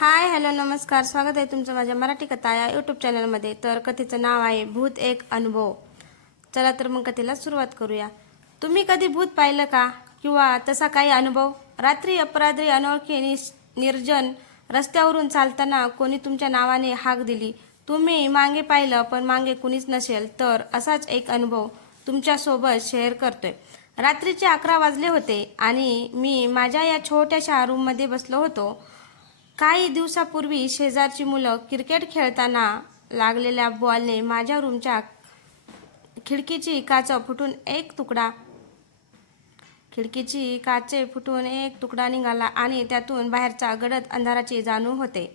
Hi hello नमस्कार. स्वागत आहे तुमचं माझ्या मराठी कथा या यूट्यूब चॅनलमध्ये तर कथेचं नाव आहे भूत एक अनुभव. चला तर मग कथेला सुरुवात करूया. तुम्ही कधी भूत पाहिलं का? किंवा तसा काही अनुभव? रात्री अपरात्री अनोळखी नि निर्जन रस्त्यावरून चालताना कोणी तुमच्या नावाने हाक दिली. तुम्ही मागे पाहिलं पण मागे कुणीच नसेल. तर असाच एक अनुभव तुमच्यासोबत शेअर करतोय. रात्रीचे अकरा वाजले होते आणि मी माझ्या या छोट्याशा रूममध्ये बसलो होतो. काही दिवसापूर्वी शेजारची मुलं क्रिकेट खेळताना लागलेल्या बॉलने माझ्या रूमच्या खिडकीची काच फुटून एक तुकडा खिडकीची काचे फुटून एक तुकडा निघाला आणि त्यातून बाहेरचा गडद अंधाराची जाणीव होते.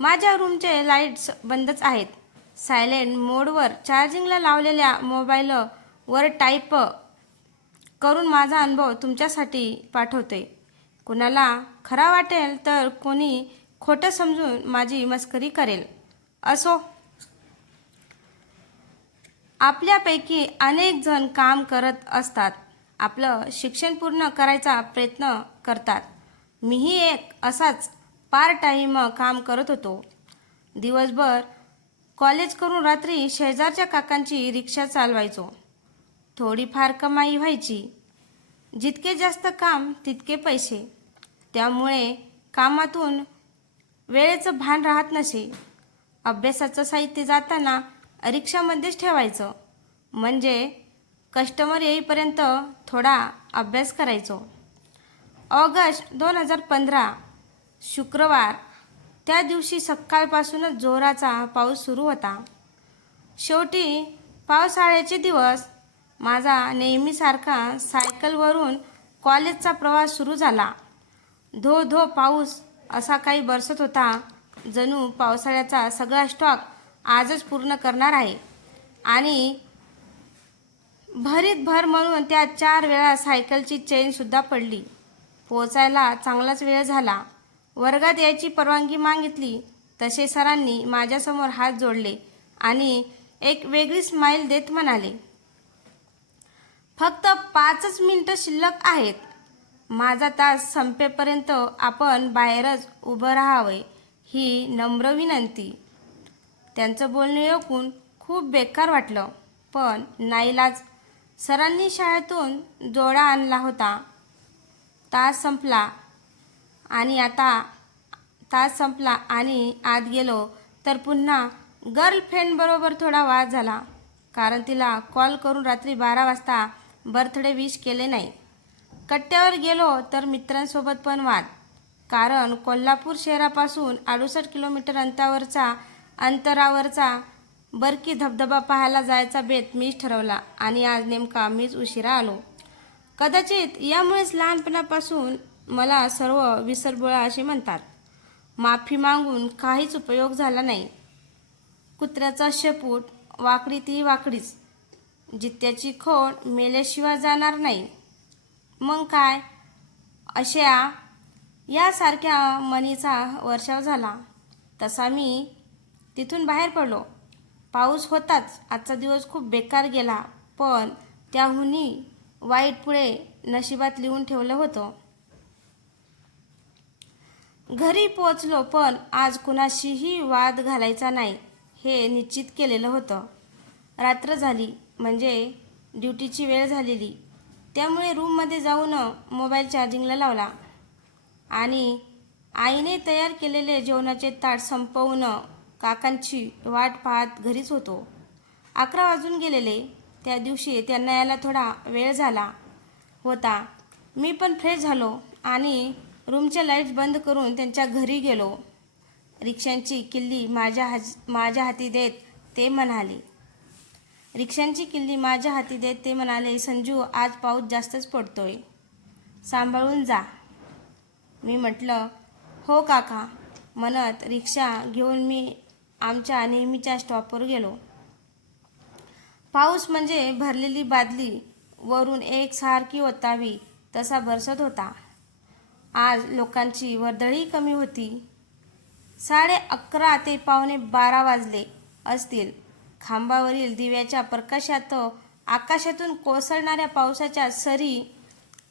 माझ्या रूमचे लाईट्स बंदच आहेत. सायलेंट मोडवर चार्जिंगला लावलेल्या मोबाईलवर टाईप करून माझा अनुभव तुमच्यासाठी पाठवते. कुणाला खरा वाटेल तर कोणी खोटं समजून माझी मस्करी करेल. असो. आपल्यापैकी अनेक जण काम करत असतात. आपलं शिक्षण पूर्ण करायचा प्रयत्न करतात. मीही एक असाच पार्ट टाईम काम करत होतो. दिवसभर कॉलेज करून रात्री शेजारच्या काकांची रिक्षा चालवायचो. थोडीफार कमाई व्हायची. जितके जास्त काम तितके पैसे. त्यामुळे कामातून वेळेचं भान राहत नसे. अभ्यासाचं साहित्य जाताना रिक्षामध्येच ठेवायचं. म्हणजे कस्टमर येईपर्यंत थोडा अभ्यास करायचो. ऑगस्ट दोन हजार पंधरा शुक्रवार. त्या दिवशी सकाळपासूनच जोराचा पाऊस सुरू होता. शेवटी पावसाळ्याचे दिवस. माझा नेहमीसारखा सायकलवरून कॉलेजचा प्रवास सुरू झाला. धो धो पाऊस असा काही बरसत होता जणू पावसाळ्याचा सगळा स्टॉक आजच पूर्ण करणार आहे. आणि भरीत भर म्हणून त्या चार वेळा सायकलची चेनसुद्धा पडली. पोचायला चांगलाच वेळ झाला. वर्गात यायची परवानगी मागितली तसे सरांनी माझ्यासमोर हात जोडले आणि एक वेगळी स्माईल देत म्हणाले फक्त पाचच मिनटं शिल्लक आहेत. माझा तास संपेपर्यंत आपण बाहेरच उभं राहावे ही नम्र विनंती. त्यांचं बोलणे ऐकून खूप बेकार वाटलं पण नाईलाज सरांनी शाळेतून जोडा आणला होता. तास संपला आणि आता तास संपला आणि आत गेलो तर पुन्हा गर्लफ्रेंडबरोबर थोडा वाद झाला कारण तिला कॉल करून रात्री बारा वाजता बर्थडे विश केले नाही. कट्ट्यावर गेलो तर मित्रांसोबत पण वाद. कारण कोल्हापूर शहरापासून अडुसष्ट किलोमीटर अंतरावरचा अंतरावरचा बरकी धबधबा पाहायला जायचा बेत मीच ठरवला आणि आज नेमका मीच उशिरा आलो. कदाचित यामुळेच लहानपणापासून मला सर्व विसरबोळा असे म्हणतात. माफी मागून काहीच उपयोग झाला नाही. कुत्र्याचा शेपूट वाकडी ती वाकडीच. जित्याची खोड मेल्याशिवाय जाणार नाही. मग काय? अशा यासारख्या मनीचा वर्षाव झाला. तसा मी तिथून बाहेर पडलो. पाऊस होताच. आजचा दिवस खूप बेकार गेला. पण त्याहूनही वाईट पुढे नशिबात लिहून ठेवलं होतं. घरी पोचलो पण आज कुणाशीही वाद घालायचा नाही हे निश्चित केलेलं होतं. रात्र झाली. म्हणजे ड्युटीची वेळ झालेली. त्यामुळे रूममध्ये जाऊन मोबाईल चार्जिंगला लावला. आणि आईने तयार केलेले जेवणाचे ताट संपवून काकांची वाट पाहत घरीच होतो. अकरा वाजून गेलेले. त्या दिवशी त्यांना यायला थोडा वेळ झाला होता. मी पण फ्रेश झालो आणि रूमच्या लाईट्स बंद करून त्यांच्या घरी गेलो. रिक्षांची किल्ली माझ्या हाज माझ्या हाती देत ते म्हणाले रिक्षांची किल्ली माझ्या हाती देत ते म्हणाले संजू आज पाऊस जास्तच पडतोय. सांभाळून जा. मी म्हटलं हो काका. म्हणत रिक्षा घेऊन मी आमच्या नेहमीच्या स्टॉपवर गेलो. पाऊस म्हणजे भरलेली बादली वरून एक सारखी ओतावी तसा बरसत होता. आज लोकांची वर्दळी कमी होती. साडे अकरा ते पावणे बारा वाजले असतील. खांबावरील दिव्याच्या प्रकाशात आकाशातून कोसळणाऱ्या पावसाच्या सरी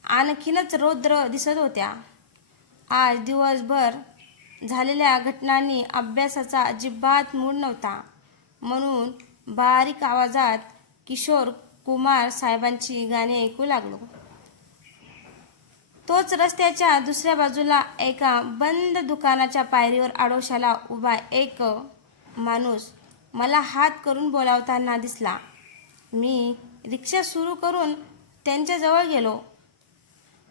आणखीनच रौद्र दिसत होत्या. आज दिवसभर झालेल्या घटनांनी अभ्यासाचा अजिबात मूड नव्हता. म्हणून बारीक आवाजात किशोर कुमार साहेबांची गाणी ऐकू लागलो. तोच रस्त्याच्या दुसऱ्या बाजूला एका बंद दुकानाच्या पायरीवर आडोशाला उभा एक माणूस मला हात करून बोलावताना दिसला. मी रिक्षा सुरू करून त्यांच्याजवळ गेलो.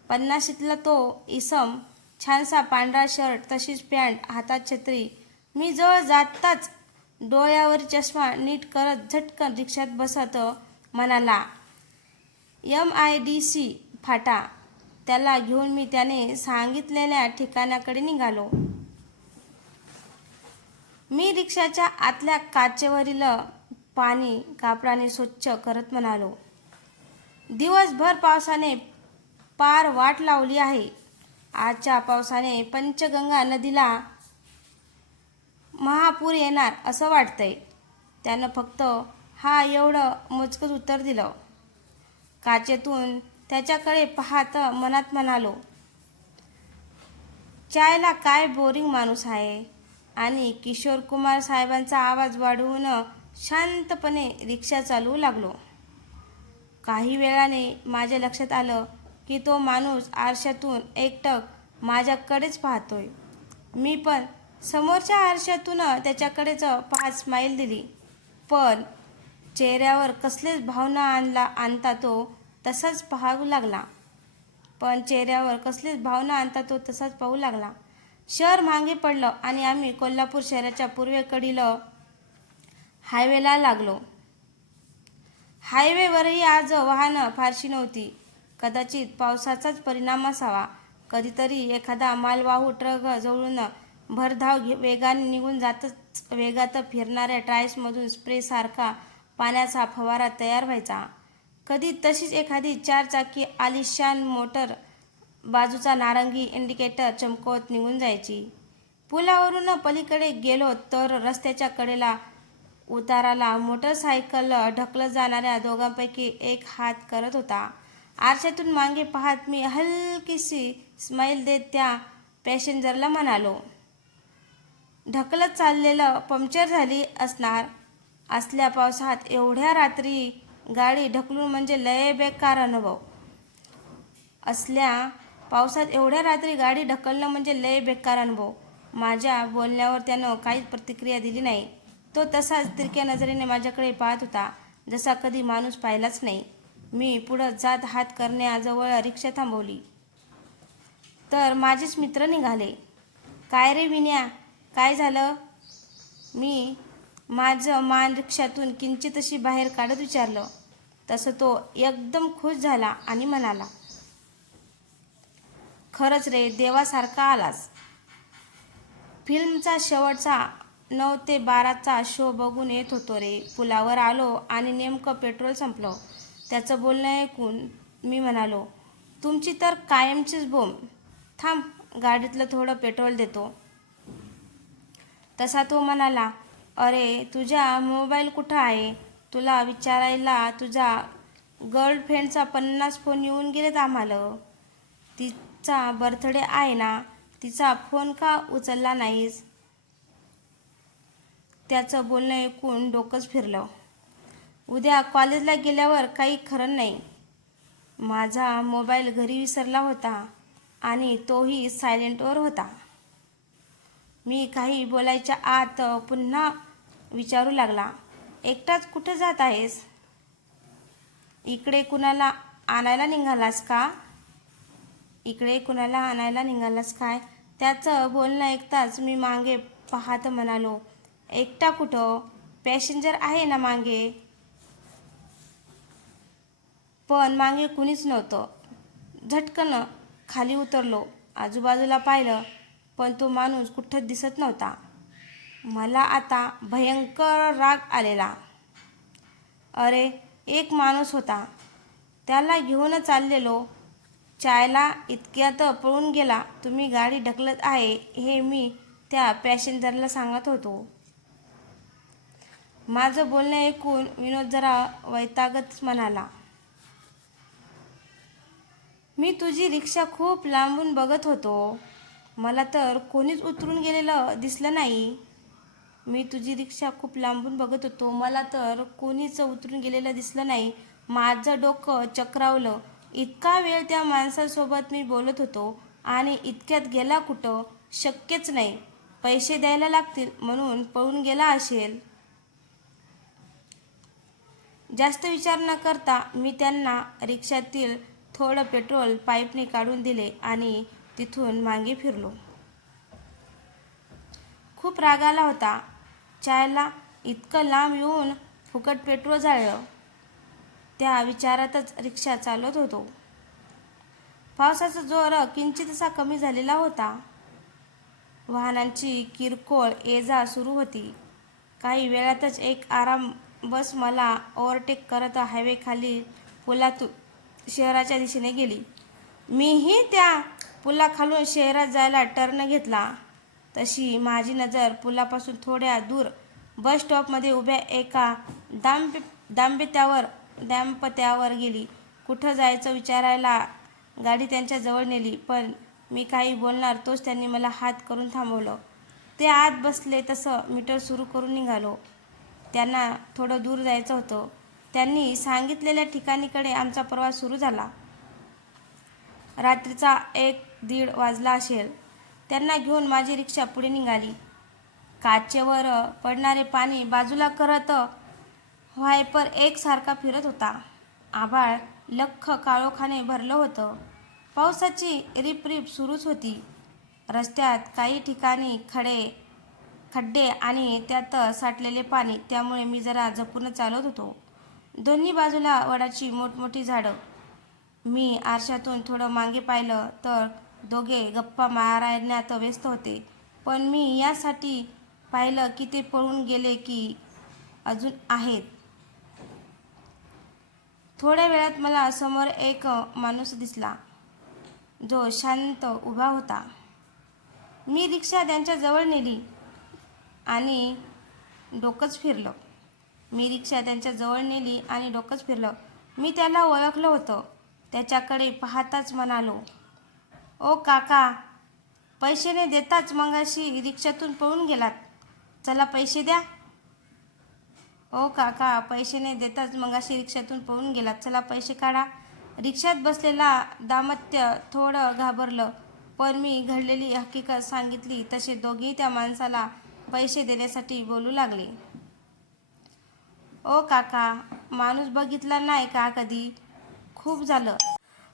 पन्नाशीतला तो इसम छानसा पांढरा शर्ट तशीच पॅन्ट हातात छत्री. मी जवळ जाताच डोळ्यावर चष्मा नीट करत झटकन रिक्षात बसत म्हणाला एम आय डी सी फाटा. त्याला घेऊन मी त्याने सांगितलेल्या ठिकाणाकडे निघालो. मी रिक्षाच्या आतल्या काचेवरील पाणी कापडाने स्वच्छ करत म्हणालो. दिवसभर पावसाने पार वाट लावली आहे. आजच्या पावसाने पंचगंगा नदीला महापूर येणार असं वाटतंय. त्यानं फक्त हा एवढं मोजकंच उत्तर दिलं. काचेतून त्याच्याकडे पाहत मनात म्हणालो चायला काय बोरिंग माणूस आहे? आणि किशोर कुमार साहेबांचा आवाज वाढवून शांतपणे रिक्षा चालवू लागलो. काही वेळाने माझ्या लक्षात आलं की तो माणूस आरशातून एकटक माझ्याकडेच पाहतोय. मी पण समोरच्या आरशातून त्याच्याकडेच पाच स्माईल दिली. पण चेहऱ्यावर कसलेच भावना आणला आणता तो तसाच पाहू लागला. पण चेहऱ्यावर कसलीच भावना आणता तो तसाच पाहू लागला. शहर मागे पडलं आणि आम्ही कोल्हापूर शहराच्या पूर्वेकडील हायवेला लागलो. हायवेवरही आज वाहनं फारशी नव्हती. कदाचित पावसाचाच परिणाम असावा. कधीतरी एखादा मालवाहू ट्रक जवळून भरधाव घे वेगाने निघून जातच वेगात फिरणाऱ्या ट्रायल्समधून स्प्रेसारखा पाण्याचा फवारा तयार व्हायचा. कधी तशीच एखादी चारचाकी आलिशान मोटर बाजूचा नारंगी इंडिकेटर चमकवत निघून जायची. पुलावरून पलीकडे गेलो तर रस्त्याच्या कडेला उताराला मोटरसायकल ढकलत जाणाऱ्या दोघांपैकी एक हात करत होता. आरशातून मागे पाहत मी हलकीशी स्माईल देत त्या पॅसेंजरला म्हणालो ढकलत चाललेलं पंक्चर झाली असणार. असल्या पावसात एवढ्या रात्री गाडी ढकलून म्हणजे लय बेकार अनुभव. असल्या पावसात एवढ्या रात्री गाडी ढकलणं म्हणजे लय बेकार अनुभव. माझ्या बोलण्यावर त्यानं काहीच प्रतिक्रिया दिली नाही. तो तसाच तिरक्या नजरेने माझ्याकडे पाहत होता. जसा कधी माणूस पाहिलाच नाही. मी पुढं जात हात करण्याजवळ रिक्षा थांबवली. तर माझेच मित्र निघाले. काय रे विन्या? काय झालं? मी माझं मान रिक्षातून किंचितशी बाहेर काढत विचारलं. तसं तो एकदम खुश झाला आणि म्हणाला खरंच रे देवासारखा आलास. फिल्मचा शेवटचा नऊ ते बाराचा शो बघून येत होतो रे. पुलावर आलो आणि नेमकं पेट्रोल संपलं. त्याचं बोलणं ऐकून मी म्हणालो तुमची तर कायमचीच बोंब. थांब गाडीतलं थोडं पेट्रोल देतो. तसा तो म्हणाला अरे तुझ्या मोबाईल कुठं आहे? तुला विचारायला तुझा गर्लफ्रेंडचा पन्नास फोन येऊन गेलेत आम्हाला. ती चा बर्थडे आहे ना तिचा फोन का उचलला नाहीस? त्याचं बोलणं ऐकून डोकंच फिरलं. उद्या कॉलेजला गेल्यावर काही खरं नाही. माझा मोबाईल घरी विसरला होता आणि तोही सायलेंटवर होता. मी काही बोलायच्या आत पुन्हा विचारू लागला एकटाच कुठे जात आहेस? इकडे कुणाला आणायला निघालास का? इकडे कुणाला आणायला निघालास काय? त्याचं बोलणं ऐकताच मी मागे पाहत म्हणालो एकटा कुठं? पॅसेंजर आहे ना मागे? पण मागे कुणीच नव्हतं. झटकन खाली उतरलो आजूबाजूला पाहिलं पण तो माणूस कुठंच दिसत नव्हता. मला आता भयंकर राग आलेला. अरे एक माणूस होता. त्याला घेऊन चाललेलो चायला इतक्यात पळून गेला तुम्ही गाडी ढकलत आहे हे मी त्या पॅसेंजरला सांगत होतो. माझं बोलणं ऐकून विनोद जरा वैतागत म्हणाला. मी तुझी रिक्षा खूप लांबून बघत होतो. मला तर कोणीच उतरून गेलेलं दिसलं नाही. मी तुझी रिक्षा खूप लांबून बघत होतो. मला तर कोणीच उतरून गेलेलं दिसलं नाही. माझं डोकं चक्रावलं. इतका वेळ त्या माणसासोबत मी बोलत होतो आणि इतक्यात गेला कुठं शक्यच नाही. पैसे द्यायला लागतील म्हणून पळून गेला असेल. जास्त विचार न करता मी त्यांना रिक्षातील थोडं पेट्रोल पाईपने काढून दिले आणि तिथून मागे फिरलो. खूप राग आला होता. चायला इतकं लांब येऊन फुकट पेट्रोल जाळलं. त्या विचारातच रिक्षा चालवत होतो. पावसाचा जोर किंचितसा कमी झालेला होता. वाहनांची किरकोळ ये जा सुरू होती. काही वेळातच एक आराम बस मला ओव्हरटेक करत हायवेखाली पुलातून शहराच्या दिशेने गेली. मीही त्या पुलाखालून शहरात जायला टर्न घेतला. तशी माझी नजर पुलापासून थोड्या दूर बस स्टॉपमध्ये उभ्या एका दांब दांबित्यावर दाम्पत्यावर गेली. कुठं जायचं विचारायला? गाडी त्यांच्या जवळ नेली पण मी काही बोलणार तोच त्यांनी मला हात करून थांबवलं. ते आत बसले तसं मीटर सुरू करून निघालो. त्यांना थोडं दूर जायचं होतं. त्यांनी सांगितलेल्या ठिकाणीकडे आमचा प्रवास सुरू झाला. रात्रीचा एक दीड वाजला असेल. त्यांना घेऊन माझी रिक्षा पुढे निघाली. काचेवर पडणारे पाणी बाजूला करत व्हायपर एकसारखा फिरत होता. आभाळ लख्ख काळोखाने भरलं होतं. पावसाची रिपरिप सुरूच होती. रस्त्यात काही ठिकाणी खडे खड्डे आणि त्यात साठलेले पाणी त्यामुळे मी जरा जपून चालत होतो. दोन्ही बाजूला वडाची मोठमोठी झाडं. मी आरशातून थोडं मागे पाहिलं तर दोघे गप्पा मारण्यात व्यस्त होते. पण मी यासाठी पाहिलं की ते पळून गेले की अजून आहेत. थोड्या वेळात मला समोर एक माणूस दिसला. जो शांत उभा होता. मी रिक्षा त्यांच्याजवळ नेली आणि डोकंच फिरलं. मी रिक्षा त्यांच्याजवळ नेली आणि डोकंच फिरलं. मी त्याला ओळखलं होतं. त्याच्याकडे पाहताच म्हणालो ओ काका पैसे नाही देताच मगाशी रिक्षातून पळून गेलात. चला पैसे द्या. ओ काका पैसे नाही देताच मगाशी रिक्षातून पळून गेलात. चला पैसे काढा. रिक्षात बसलेला दाम्पत्य थोडं घाबरलं. पण मी घडलेली हकीकत सांगितली. तसे दोघेही त्या माणसाला पैसे देण्यासाठी बोलू लागले. ओ काका माणूस बघितला नाही का कधी? खूप झालं.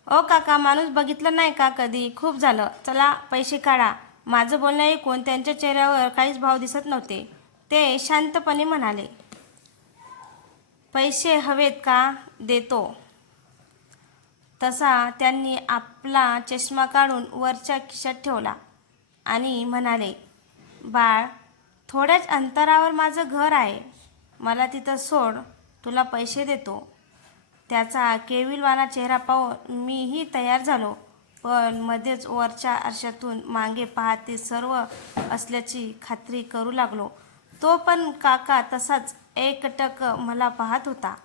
ओ काका माणूस बघितला नाही का कधी? खूप झालं. चला पैसे काढा. माझं बोलणं ऐकून त्यांच्या चेहऱ्यावर काहीच भाव दिसत नव्हते. ते शांतपणे म्हणाले. पैसे हवेत का? देतो. तसा त्यांनी आपला चष्मा काढून वरच्या खिशात ठेवला आणि म्हणाले बाळ थोड्याच अंतरावर माझं घर आहे. मला तिथं सोड. तुला पैसे देतो. त्याचा केविलवाना चेहरा पाहून मीही तयार झालो. पण मध्येच वरच्या आरशातून मागे पाहते सर्व असल्याची खात्री करू लागलो. तो पण काका तसाच एकटक मला पाहत होता.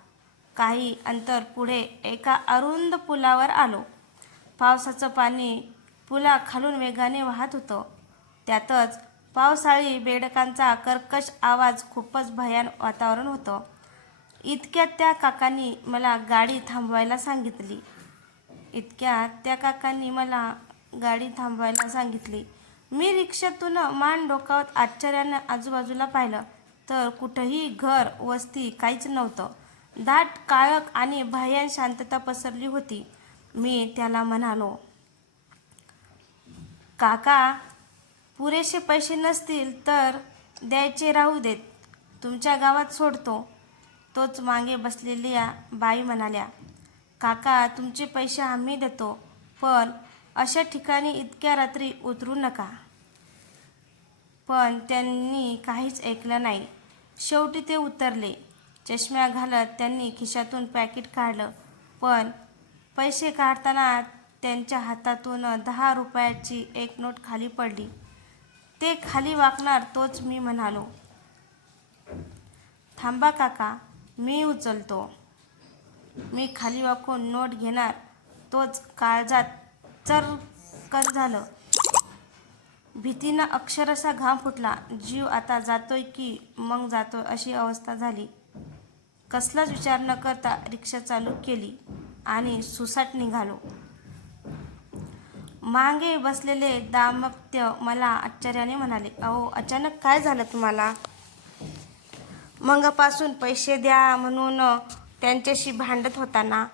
काही अंतर पुढे एका अरुंद पुलावर आलो. पावसाचं पाणी पुला खालून वेगाने वाहत होतं. त्यातच पावसाळी बेडकांचा कर्कश आवाज खूपच भयान वातावरण होतं. इतक्यात त्या काकांनी मला गाडी थांबवायला सांगितली. इतक्यात त्या काकांनी मला गाडी थांबवायला सांगितली. मी रिक्षातून मान डोकावत आश्चर्यानं आजूबाजूला पाहिलं. तर कुठंही घर वस्ती काहीच नव्हतं. दाट काळक आणि भयान शांतता पसरली होती. मी त्याला म्हणालो काका पुरेसे पैसे नसतील तर द्यायचे राहू देत. तुमच्या गावात सोडतो. तोच मागे बसलेल्या बाई म्हणाल्या काका तुमचे पैसे आम्ही देतो पण अशा ठिकाणी इतक्या रात्री उतरू नका. पण त्यांनी काहीच ऐकलं नाही. शेवटी ते उतरले. चष्म्या घालत त्यांनी खिशातून पॅकेट काढलं. पण पैसे काढताना त्यांच्या हातातून दहा रुपयाची एक नोट खाली पडली. ते खाली वाकणार तोच मी म्हणालो. थांबा काका मी उचलतो. मी खाली वाकून नोट घेणार. तोच काळजात चरकन झालं. भीतीनं अक्षरशः घाम फुटला. जीव आता जातोय की मग जातोय अशी अवस्था झाली. कसलाच विचार न करता रिक्षा चालू केली आणि सुसाट निघालो. मागे बसलेले दाम्पत्य मला आश्चर्याने म्हणाले अहो अचानक काय झालं तुम्हाला? मंगापासून पैसे द्या म्हणून त्यांच्याशी भांडत होता ना?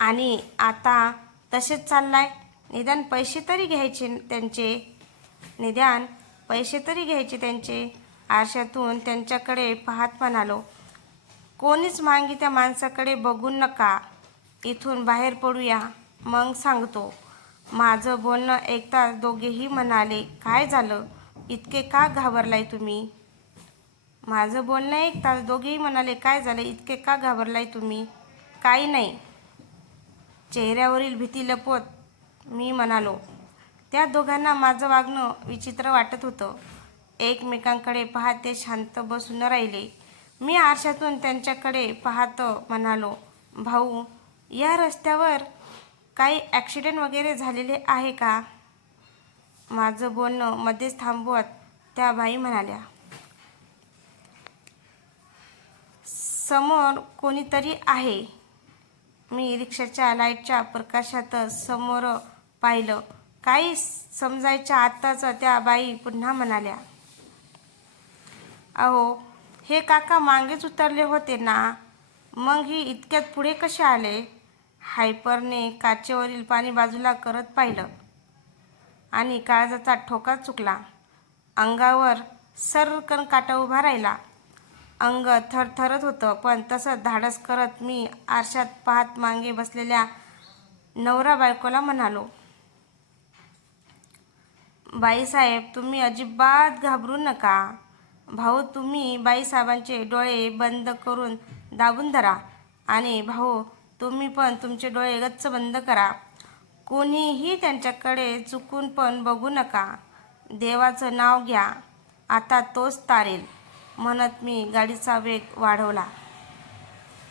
आणि आता तसेच चाललाय? निदान पैसे तरी घ्यायचे त्यांचे? निदान पैसे तरी घ्यायचे त्यांचे. आरशातून त्यांच्याकडे पाहत म्हणालो कोणीच मांगी त्या माणसाकडे बघू नका. इथून बाहेर पडूया. मग सांगतो माझं बोलणं ऐकता दोघेही म्हणाले काय झालं? इतके का घाबरलाय तुम्ही? माझं बोलणं ऐकताच दोघेही म्हणाले काय झालं? इतके का घाबरलाय तुम्ही? काही नाही. चेहऱ्यावरील भीती लपवत मी म्हणालो त्या दोघांना माझं वागणं विचित्र वाटत होतं. एकमेकांकडे पाहत ते शांत बसून राहिले. मी आरशातून त्यांच्याकडे पाहत म्हणालो भाऊ या रस्त्यावर काही ॲक्सिडेंट वगैरे झालेले आहे का? माझं बोलणं मध्येच थांबवत त्या बाई म्हणाल्या समोर कोणीतरी आहे. मी रिक्षाच्या लाईटच्या प्रकाशात समोर पाहिलं. काही समजायच्या आत्ताच त्या बाई पुन्हा म्हणाल्या अहो हे काका मागेच उतरले होते ना. मग ही इतक्यात पुढे कसे आले? हायपरने काचेवरील पाणी बाजूला करत पाहिलं आणि काळजाचा ठोका चुकला. अंगावर सरकन काटा उभा राहिला. अंग थरथरत होतं पण तसं धाडस करत मी आरशात पाहत मागे बसलेल्या नवरा बायकोला म्हणालो बाईसाहेब तुम्ही अजिबात घाबरू नका. भाऊ तुम्ही बाईसाहेबांचे डोळे बंद करून दाबून धरा. आणि भाऊ तुम्ही पण तुमचे डोळे गच्च बंद करा. कोणीही त्यांच्याकडे चुकून पण बघू नका. देवाचं नाव घ्या. आता तोच तारेल म्हणत मी गाडीचा वेग वाढवला.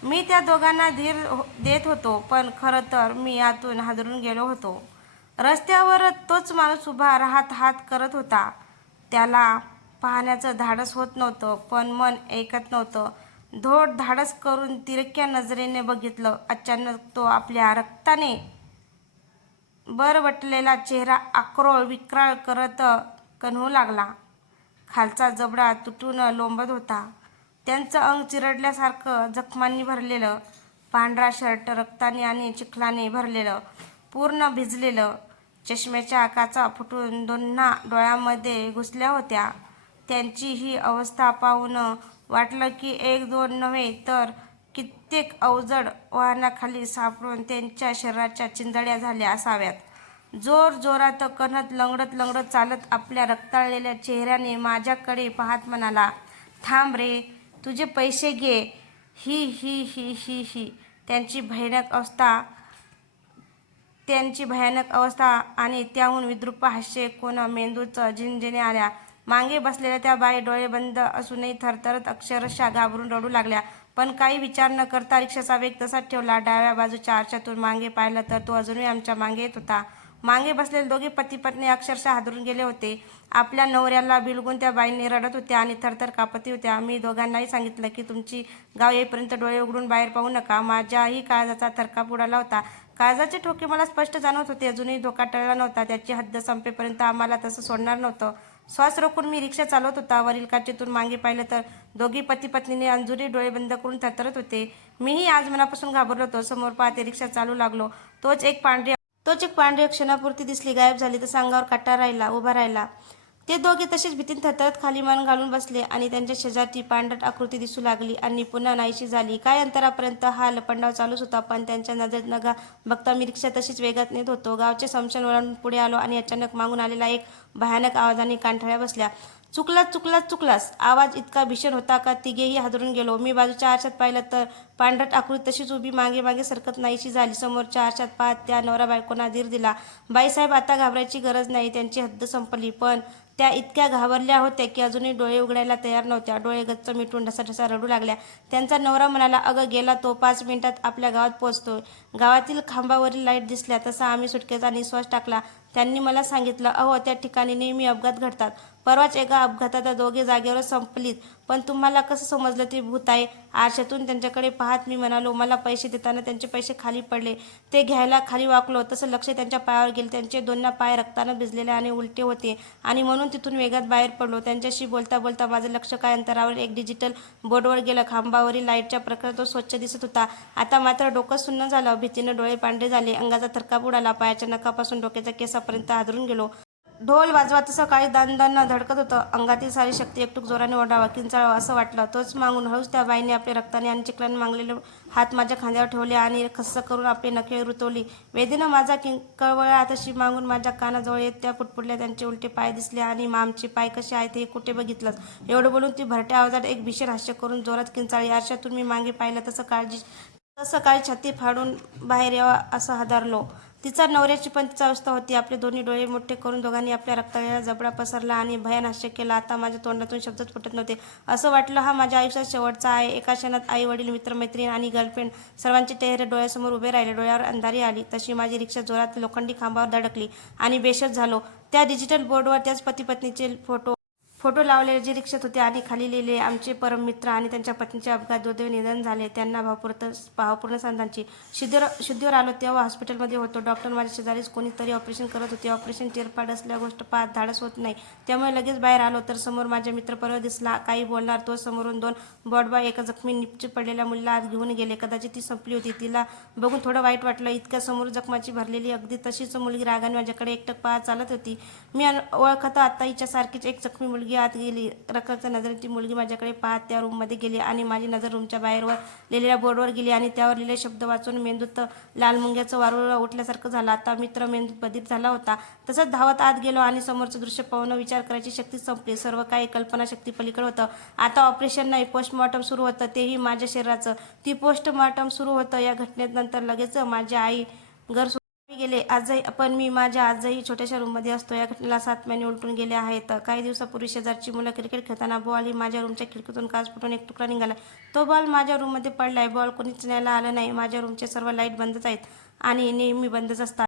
मी त्या दोघांना धीर हो- देत होतो पण खरं तर मी यातून हादरून गेलो होतो. रस्त्यावर तोच माणूस उभा राहत हात करत होता. त्याला पाहण्याचं धाडस होत नव्हतं पण मन ऐकत नव्हतं. धोड धाडस करून तिरक्या नजरेने बघितलं. अचानक तो आपल्या रक्ताने बरवटलेला चेहरा आक्रोळ विक्राळ करत कन्हू लागला. खालचा जबडा तुटून लोंबत होता. त्यांचं अंग चिरडल्यासारखं जखमांनी भरलेलं. पांढरा शर्ट रक्ताने आणि चिखलाने भरलेलं. पूर्ण भिजलेलं चष्म्याच्या काचा फुटून दोन्हा डोळ्यामध्ये घुसल्या होत्या. त्यांची ही अवस्था पाहून वाटलं की एक दोन नव्हे तर कित्येक अवजड वाहनाखाली सापडून त्यांच्या शरीराच्या चिंदड्या झाल्या असाव्यात. जोर जोरात कणत लंगडत लंगडत चालत आपल्या रक्ताळलेल्या चेहऱ्याने माझ्याकडे पाहत म्हणाला थांब रे तुझे पैसे घे. ही ही ही ही ही त्यांची भयानक अवस्था त्यांची भयानक अवस्था आणि त्याहून विद्रुप हास्य कोण मेंदूचं झिंझिने आल्या. मागे बसलेल्या त्या बाई डोळे बंद असूनही थरथरत अक्षरशः घाबरून रडू लागल्या. पण काही विचार न करता रिक्षाचा वेग तसाच ठेवला. डाव्या बाजूच्या आरशातून मागे पाहिलं तर तो अजूनही आमच्या मागे येत होता. मागे बसलेले दोघे पती पत्नी अक्षरशः हादरून गेले होते. आपल्या नवऱ्याला बिलगून त्या बाईंनी रडत होत्या आणि थरथर कापती होत्या. मी दोघांनाही सांगितलं की तुमची गाव येईपर्यंत डोळे उघडून बाहेर पाहू नका. माझ्याही काळजाचा थरकाप उडाला होता. काळजाचे ठोके मला स्पष्ट जाणवत होते. अजूनही धोका टळला नव्हता. त्याची हद्द संपेपर्यंत आम्हाला तसं सोडणार नव्हतं. श्वास रोखून मी रिक्षा चालवत होता. वरील काचेतून मागे पाहिलं तर दोघी पती पत्नीने अंजुरी डोळे बंद करून थरथरत होते. मीही आज मनापासून घाबरलो होतो. समोर पाहते रिक्षा चालू लागलो. तोच एक पांढरी तोच एक पांढरी क्षणापुरती दिसली. गायब झाली तर अंगावर काटा राहिला उभा राहिला. ते दोघे तसेच भीतीन थरथरत खाली मान घालून बसले आणि त्यांच्या शेजारची पांढरट आकृती दिसू लागली आणि पुन्हा नाहीशी झाली. काय अंतरापर्यंत हा लपंडाव चालूच होता पण त्यांच्या नजरेत नगा बघता मी रिक्षा तशीच वेगात नेत होतो. गावचे समशन वळून पुढे आलो आणि अचानक मागून आलेला एक भयानक आवाजाने कांठाळ्या बसल्या. चुकलास चुकलास चुकलास आवाज इतका भीषण होता का तिघेही हादरून गेलो. मी बाजूच्या आरशात पाहिलं तर पांढरट आकृती तशीच उभी मागे मागे सरकत नाहीशी झाली. समोरच्या आरशात पाहत त्या नवरा बायकोना धीर दिला. बाईसाहेब आता घाबरायची गरज नाही. त्यांची हद्द संपली पण त्या इतक्या घाबरल्या होत्या की अजूनही डोळे उघडायला तयार नव्हत्या. डोळे गच्च मिटून ढसाढसा रडू लागल्या. त्यांचा नवरा म्हणाला अगं गेला तो पाच मिनिटात आपल्या गावात पोहोचतो गावातील खांबावरील लाइट दिसल्या तसा आम्ही सुटकेचा निश्वास टाकला. त्यांनी मला सांगितलं अहो त्या ठिकाणी नेहमी अपघात घडतात. परवाच एका अपघातात दोघे जागेवर संपलीत. पण तुम्हाला कसं समजलं ते भूत आहे? आरशातून त्यांच्याकडे पाहत मी म्हणालो मला पैसे देताना त्यांचे पैसे खाली पडले. ते घ्यायला खाली वाकलो. तसं लक्ष त्यांच्या पायावर गेले. त्यांचे दोन पाय रक्तानं भिजलेले आणि उलटे होते. आणि म्हणून तिथून वेगात बाहेर पडलो. त्यांच्याशी बोलता बोलता माझं लक्ष काय अंतरावर एक डिजिटल बोर्डवर गेलं. खांबावरील लाईटच्या प्रकारे तो स्वच्छ दिसत होता. आता मात्र डोकं सुन्न झालं. भीतीनं डोळे पांढरे झाले. अंगाचा थरकाप उडाला. पायाच्या नखापासून डोक्याच्या केसापर्यंत हादरून गेलो. ढोल वाजवा तसं काही दांदांना धडकत होतं. अंगातील सारी शक्ती एकटूक जोराने ओढावा किंचाळावा असं वाटलं. तोच मागून हळूच त्या बाईने आपले रक्ताने आणि चिकलाने मागलेले हात माझ्या खांद्यावर ठेवले आणि खस्स करून आपले नखे रुतवली. वेदीनं माझा किंकळवळा तशी मागून माझ्या कानाजवळ येत त्या पुटपुटल्या त्यांचे उलटे पाय दिसले आणि मामचे पाय कसे आहेत हे कुठे बघितलं? एवढं बोलून ती भरट्या आवाजात एक भीषण हास्य करून जोरात किंचाळी आरशातून मी मागे पाहिलं तसं काळजी तसं काही छाती फाडून बाहेर यावा असं हादरलो. तिचा नवऱ्याची पण तिचा अवस्था होती. आपले दोन्ही डोळे मोठे करून दोघांनी आपल्या रक्ताला जबडा पसरला आणि भयान हास्य आता माझ्या तोंडातून शब्दच फुटत नव्हते. असं वाटलं हा माझ्या आयुष्यात शेवटचा आहे. एका क्षणात आई वडील मित्रमैत्रीण आणि गर्लफ्रेंड सर्वांचे चेहरे डोळ्यासमोर उभे राहिले. डोळ्यावर अंधारी आली. तशी माझी रिक्षा जोरात लोखंडी खांबावर धडकली आणि बेशत झालो. त्या डिजिटल बोर्डवर त्याच पती पत्नीचे फोटो फोटो लावलेले जे रिक्षात होते आणि खाली लिहिले आमचे परम मित्र आणि त्यांच्या पत्नीचे अपघात दुर्दैवी निधन झाले. त्यांना भावपूर्ण भावपूर्ण सांदांची शुद्धीवर शुद्धीवर आलो तेव्हा हॉस्पिटलमध्ये होतो. डॉक्टर माझ्या शेजारीच कोणीतरी ऑपरेशन करत होते. ऑपरेशन चिरपाड असल्या गोष्ट पाहत धाडस होत नाही. त्यामुळे लगेच बाहेर आलो तर समोर माझ्या मित्र परवा दिसला. काही बोलणार तो समोरून दोन बॉडबॉय एका जखमी निपचे पडलेल्या मुलीला घेऊन गेले. कदाचित ती संपली होती. तिला बघून थोडं वाईट वाटलं. इतक्या समोर जखमाची भरलेली अगदी तशीच मुलगी रागाने माझ्याकडे एकटक पाहत चालत होती. मी अन- ओळखता आता हिच्यासारखीच एक जखमी मुलगी आत गेली. रखडच्या नजरेत ती मुलगी माझ्याकडे पाहत त्या रूममध्ये गेली आणि माझी नजर रूमच्या बाहेरवर लिहिलेल्या बोर्डवर गेली आणि त्यावर लिहिले शब्द वाचून मेंदूत लाल मुंग्याचं वारुळ उठल्यासारखं झालं. आता मित्र मेंदूत बधित झाला होता. तसंच धावत आत गेलो आणि समोरचं दृश्य पाहून विचार करायची शक्ती संपली. सर्व काही कल्पनाशक्ती पलीकडे होतं. आता ऑपरेशन नाही पोस्टमॉर्टम सुरू होतं. तेही माझ्या शरीराचं. ती पोस्टमॉर्टम सुरू होतं. या घटनेनंतर लगेच माझी आई घर मी गेले. आजही पण मी माझ्या आजही छोट्याशा रूममध्ये असतो. या घटनेला सात महिने उलटून गेले आहेत. काही दिवसापूर्वी शेजारची मुलं क्रिकेट खेळताना बॉल ही माझ्या रूमच्या खिडकीतून काच फुटून एक तुकडा निघाला. तो बॉल माझ्या रूममध्ये पडला आहे बॉल कोणीच न्यायला आला नाही. माझ्या रूमचे सर्व लाइट बंदच आहेत आणि नेहमी बंदच असतात.